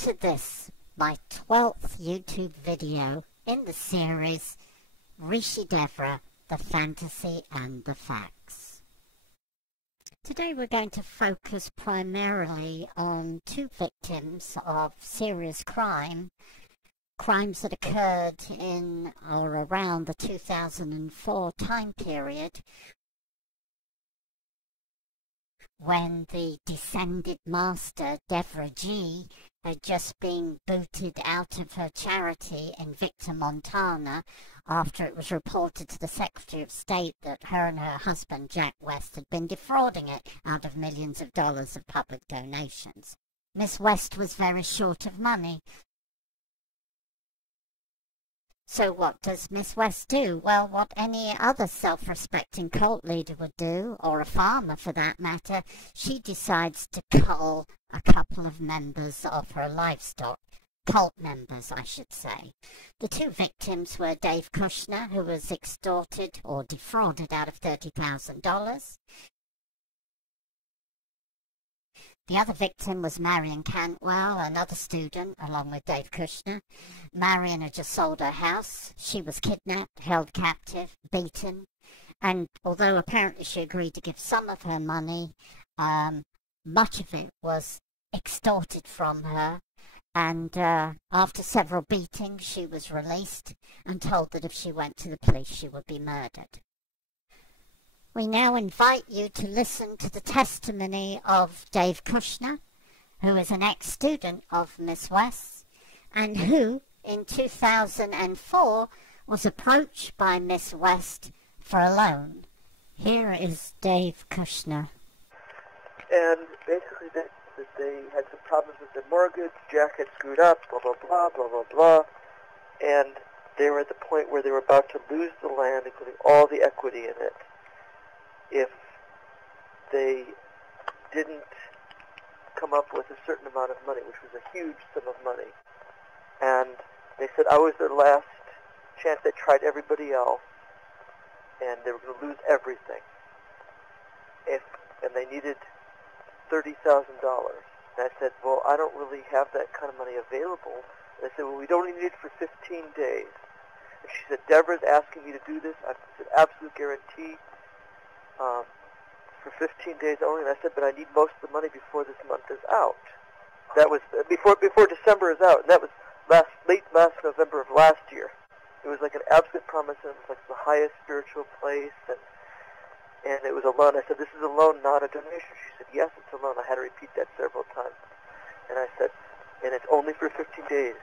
to this, my 12th YouTube video in the series Rishi Devra, The Fantasy and the Facts. Today we're going to focus primarily on two victims of serious crimes that occurred in or around the 2004 time period, when the descended master, Devra G, had just been booted out of her charity in Victor, Montana, after it was reported to the Secretary of State that her and her husband, Jack West, had been defrauding it out of millions of dollars of public donations. Miss West was very short of money. So what does Miss West do? Well, what any other self-respecting cult leader would do, or a farmer for that matter, she decides to cull a couple of members of her livestock. Cult members, I should say. The two victims were Dave Kushner, who was extorted or defrauded out of $30,000. The other victim was Marion Cantwell, another student, along with Dave Kushner. Marion had just sold her house. She was kidnapped, held captive, beaten, and although apparently she agreed to give some of her money, much of it was extorted from her, and after several beatings she was released and told that if she went to the police she would be murdered. We now invite you to listen to the testimony of Dave Kushner, who is an ex-student of Miss West, and who, in 2004, was approached by Miss West for a loan. Here is Dave Kushner. And basically they had some problems with their mortgage, Jack had screwed up, blah, blah, blah, blah, blah, blah, and they were at the point where they were about to lose the land, including all the equity in it, if they didn't come up with a certain amount of money, which was a huge sum of money. And they said I was their last chance. They tried everybody else, and they were going to lose everything. And they needed $30,000. And I said, well, I don't really have that kind of money available. And they said, well, we don't need it for 15 days. And she said, Devra's asking me to do this. I said, absolute guarantee. For 15 days only, and I said, but I need most of the money before this month is out. That was before December is out, and that was late last November of last year. It was like an absolute promise, and it was like the highest spiritual place, and it was a loan. I said, this is a loan, not a donation. She said, yes, it's a loan. I had to repeat that several times, and I said, and it's only for 15 days.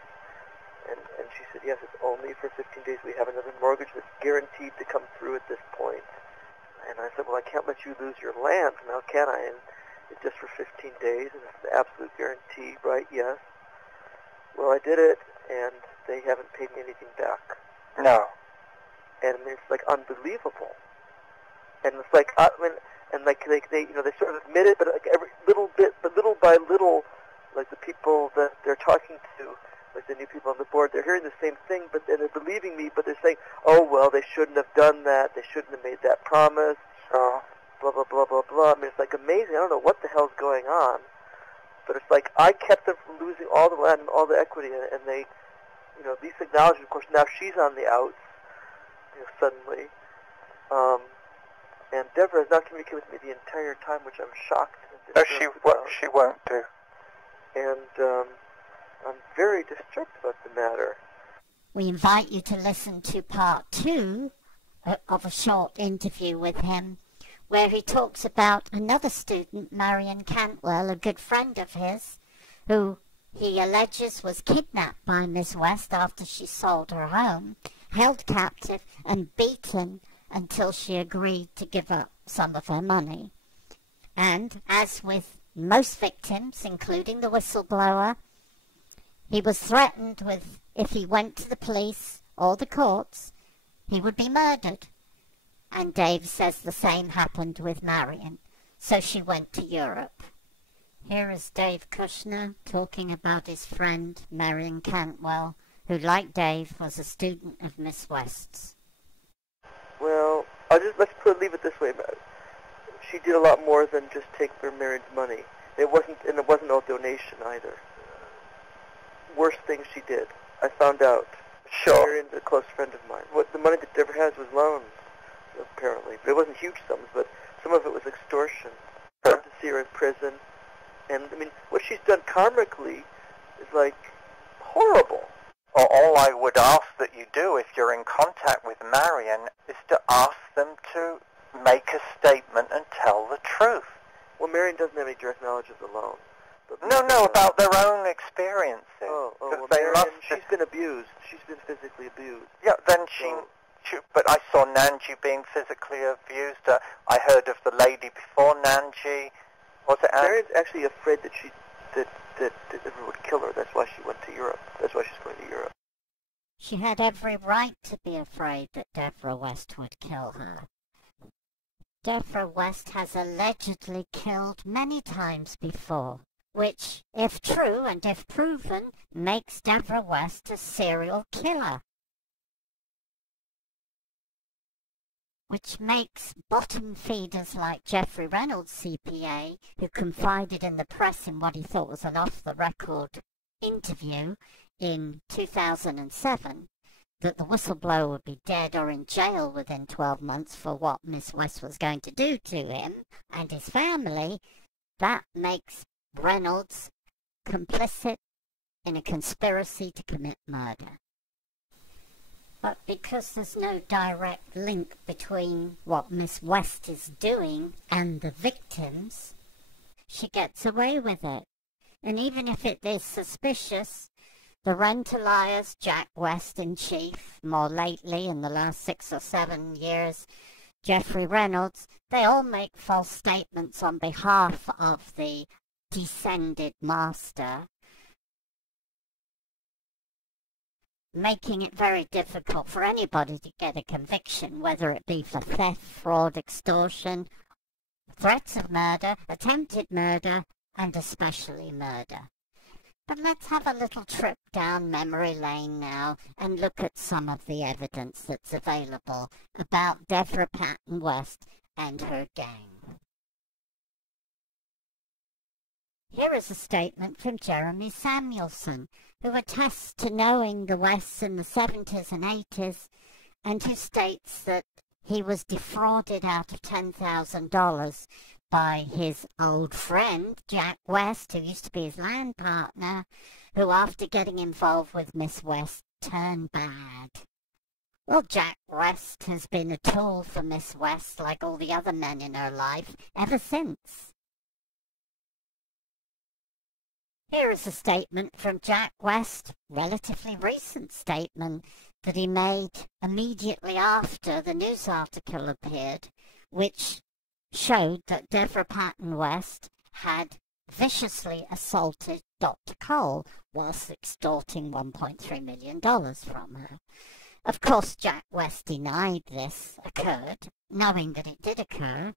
And she said, yes, it's only for 15 days. We have another mortgage that's guaranteed to come through at this point. And I said, well, I can't let you lose your land now, can I? And it's just for 15 days, and it's an absolute guarantee, right? Yes. Well, I did it, and they haven't paid me anything back. No. And I mean, it's like unbelievable. And it's like, they sort of admit it, but like every little bit, but little by little, like the people that they're talking to, like the new people on the board, they're hearing the same thing, but then they're believing me, but they're saying, oh, well, they shouldn't have done that, they shouldn't have made that promise, blah, blah, blah, blah, blah. I mean, it's like amazing. I don't know what the hell's going on, but it's like I kept them from losing all the land and all the equity, and they, at least acknowledge, of course, now she's on the outs, suddenly. And Devra has not communicated with me the entire time, which I'm shocked. No, she won't do. And, I'm very disturbed about the matter. We invite you to listen to part 2 of a short interview with him, where he talks about another student, Marion Cantwell, a good friend of his, who he alleges was kidnapped by Miss West after she sold her home, held captive and beaten until she agreed to give up some of her money. And as with most victims, including the whistleblower, he was threatened with, if he went to the police or the courts, he would be murdered. And Dave says the same happened with Marion, so she went to Europe. Here is Dave Kushner talking about his friend Marion Cantwell, who, like Dave, was a student of Miss West's. Well, let's leave it this way. She did a lot more than just take their marriage money. It wasn't no donation either. worst things she did. I found out. Sure. Marion's a close friend of mine. What the money that Devra has was loans, apparently. But it wasn't huge sums, but some of it was extortion. Sure. To see her in prison. And, I mean, what she's done karmically is, like, horrible. All I would ask that you do if you're in contact with Marion is to ask them to make a statement and tell the truth. Well, Marion doesn't have any direct knowledge of the loan. But No, about their own experiences. Well, They Marion, must she's been abused. She's been physically abused. Yeah, then but I saw Nanji being physically abused. I heard of the lady before Nanji. Was it Anne? Marion's actually afraid that Devra would kill her. That's why she went to Europe. That's why she's going to Europe. She had every right to be afraid that Devra West would kill her. Devra West has allegedly killed many times before, which, if true and if proven, makes Devra West a serial killer. Which makes bottom feeders like Jeffrey Reynolds' CPA, who confided in the press in what he thought was an off-the-record interview in 2007, that the whistleblower would be dead or in jail within 12 months for what Miss West was going to do to him and his family, that makes Reynolds complicit in a conspiracy to commit murder. But because there's no direct link between what Miss West is doing and the victims, she gets away with it. And even if it is suspicious, the Rentaliers, Jack West in chief, more lately in the last 6 or 7 years, Jeffrey Reynolds, they all make false statements on behalf of the descended master, making it very difficult for anybody to get a conviction, whether it be for theft, fraud, extortion, threats of murder, attempted murder, and especially murder. But let's have a little trip down memory lane now and look at some of the evidence that's available about Devra Patton West and her gang. Here is a statement from Jeremy Samuelson, who attests to knowing the Wests in the 70s and 80s, and who states that he was defrauded out of $10,000 by his old friend, Jack West, who used to be his land partner, who after getting involved with Miss West turned bad. Well, Jack West has been a tool for Miss West, like all the other men in her life, ever since. Here is a statement from Jack West, relatively recent statement, that he made immediately after the news article appeared, which showed that Devra Patton West had viciously assaulted Dr. Cole whilst extorting $1.3 million from her. Of course, Jack West denied this occurred, knowing that it did occur.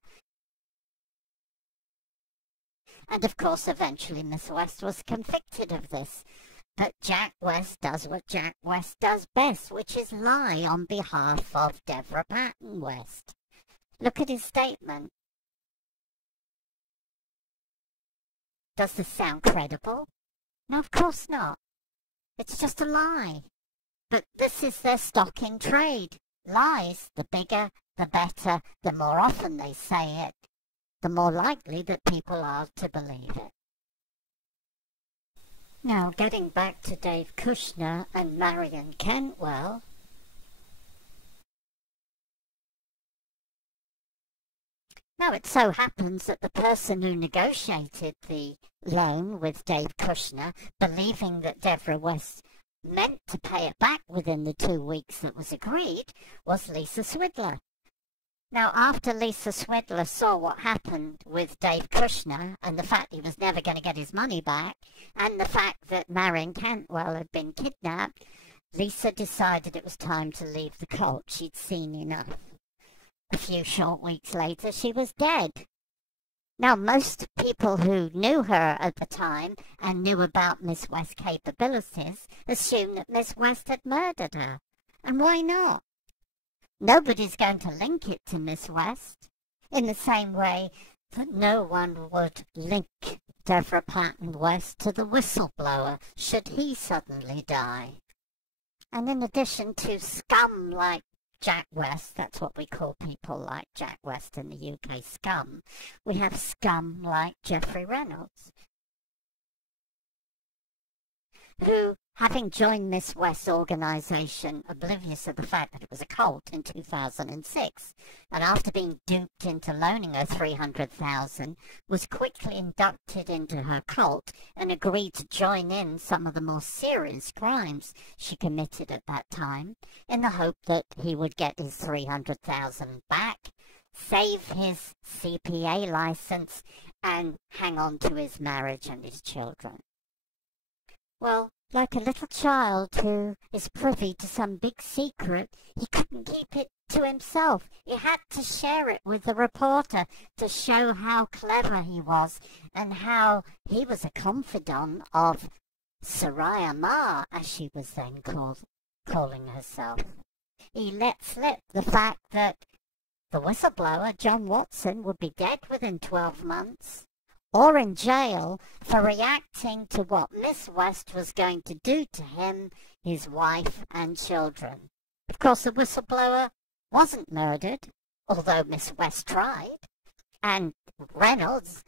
And of course, eventually Miss West was convicted of this. But Jack West does what Jack West does best, which is lie on behalf of Devra Patton West. Look at his statement. Does this sound credible? No, of course not. It's just a lie. But this is their stock in trade. Lies, the bigger, the better, the more often they say it, the more likely that people are to believe it. Now, getting back to Dave Kushner and Marion Cantwell, now it so happens that the person who negotiated the loan with Dave Kushner, believing that Devra West meant to pay it back within the 2 weeks that was agreed, was Lisa Swidler. Now, after Lisa Swidler saw what happened with Dave Kushner and the fact he was never going to get his money back, and the fact that Marion Cantwell had been kidnapped, Lisa decided it was time to leave the cult. She'd seen enough. A few short weeks later, she was dead. Now, most people who knew her at the time and knew about Miss West's capabilities assumed that Miss West had murdered her. And why not? Nobody's going to link it to Miss West, in the same way that no one would link Devra Patton West to the whistleblower should he suddenly die. And in addition to scum like Jack West, that's what we call people like Jack West in the UK, scum, we have scum like Jeffrey Reynolds, who, having joined Miss West's organisation, oblivious of the fact that it was a cult in 2006, and after being duped into loaning her $300,000, was quickly inducted into her cult and agreed to join in some of the more serious crimes she committed at that time, in the hope that he would get his $300,000 back, save his CPA licence, and hang on to his marriage and his children. Well, like a little child who is privy to some big secret, he couldn't keep it to himself. He had to share it with the reporter to show how clever he was and how he was a confidant of Soraya Ma, as she was then calling herself. He let slip the fact that the whistleblower, John Watson, would be dead within 12 months. Or in jail for reacting to what Miss West was going to do to him, his wife and children. Of course, the whistleblower wasn't murdered, although Miss West tried, and Reynolds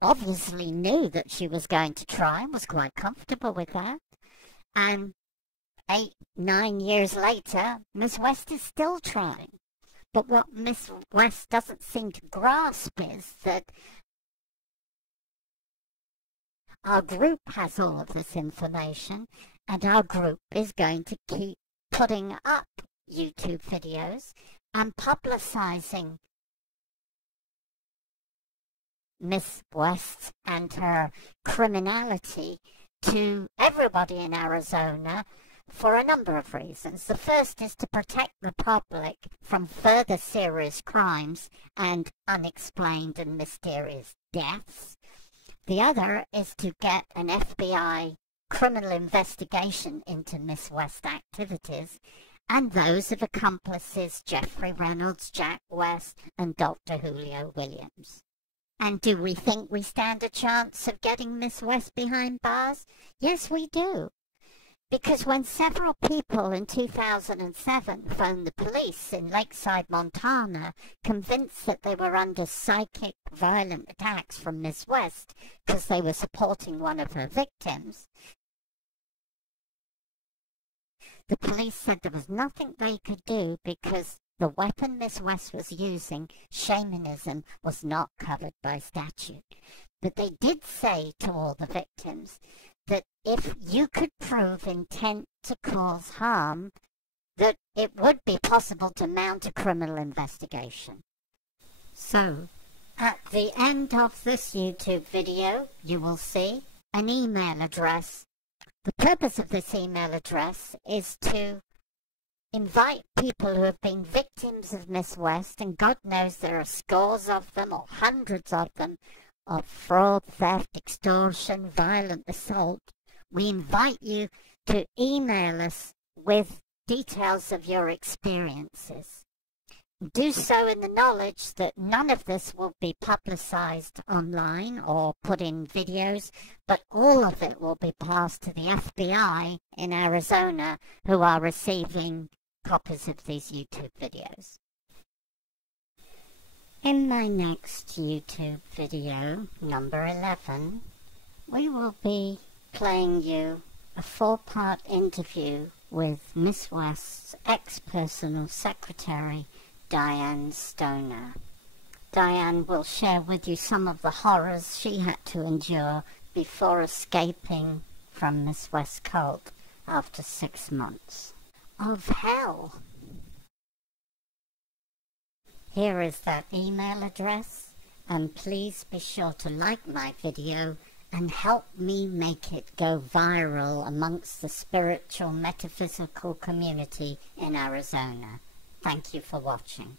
obviously knew that she was going to try and was quite comfortable with that. And 8-9 years later, Miss West is still trying. But what Miss West doesn't seem to grasp is that our group has all of this information, and our group is going to keep putting up YouTube videos and publicizing Miss West and her criminality to everybody in Arizona for a number of reasons. The first is to protect the public from further serious crimes and unexplained and mysterious deaths. The other is to get an FBI criminal investigation into Miss West's activities and those of accomplices Jeffrey Reynolds, Jack West, and Dr. Julio Williams. And do we think we stand a chance of getting Miss West behind bars? Yes, we do. Because when several people in 2007 phoned the police in Lakeside, Montana, convinced that they were under psychic violent attacks from Miss West because they were supporting one of her victims, the police said there was nothing they could do because the weapon Miss West was using, shamanism, was not covered by statute. But they did say to all the victims that if you could prove intent to cause harm, that it would be possible to mount a criminal investigation. So, at the end of this YouTube video, you will see an email address. The purpose of this email address is to invite people who have been victims of Miss West, and God knows there are scores of them or hundreds of them, of fraud, theft, extortion, violent assault. We invite you to email us with details of your experiences. Do so in the knowledge that none of this will be publicized online or put in videos, but all of it will be passed to the FBI in Arizona, who are receiving copies of these YouTube videos. In my next YouTube video, number 11, we will be playing you a 4-part interview with Miss West's ex-personal secretary, Diane Stoner. Diane will share with you some of the horrors she had to endure before escaping from Miss West's cult after 6 months of hell. Here is that email address, and please be sure to like my video and help me make it go viral amongst the spiritual metaphysical community in Arizona. Thank you for watching.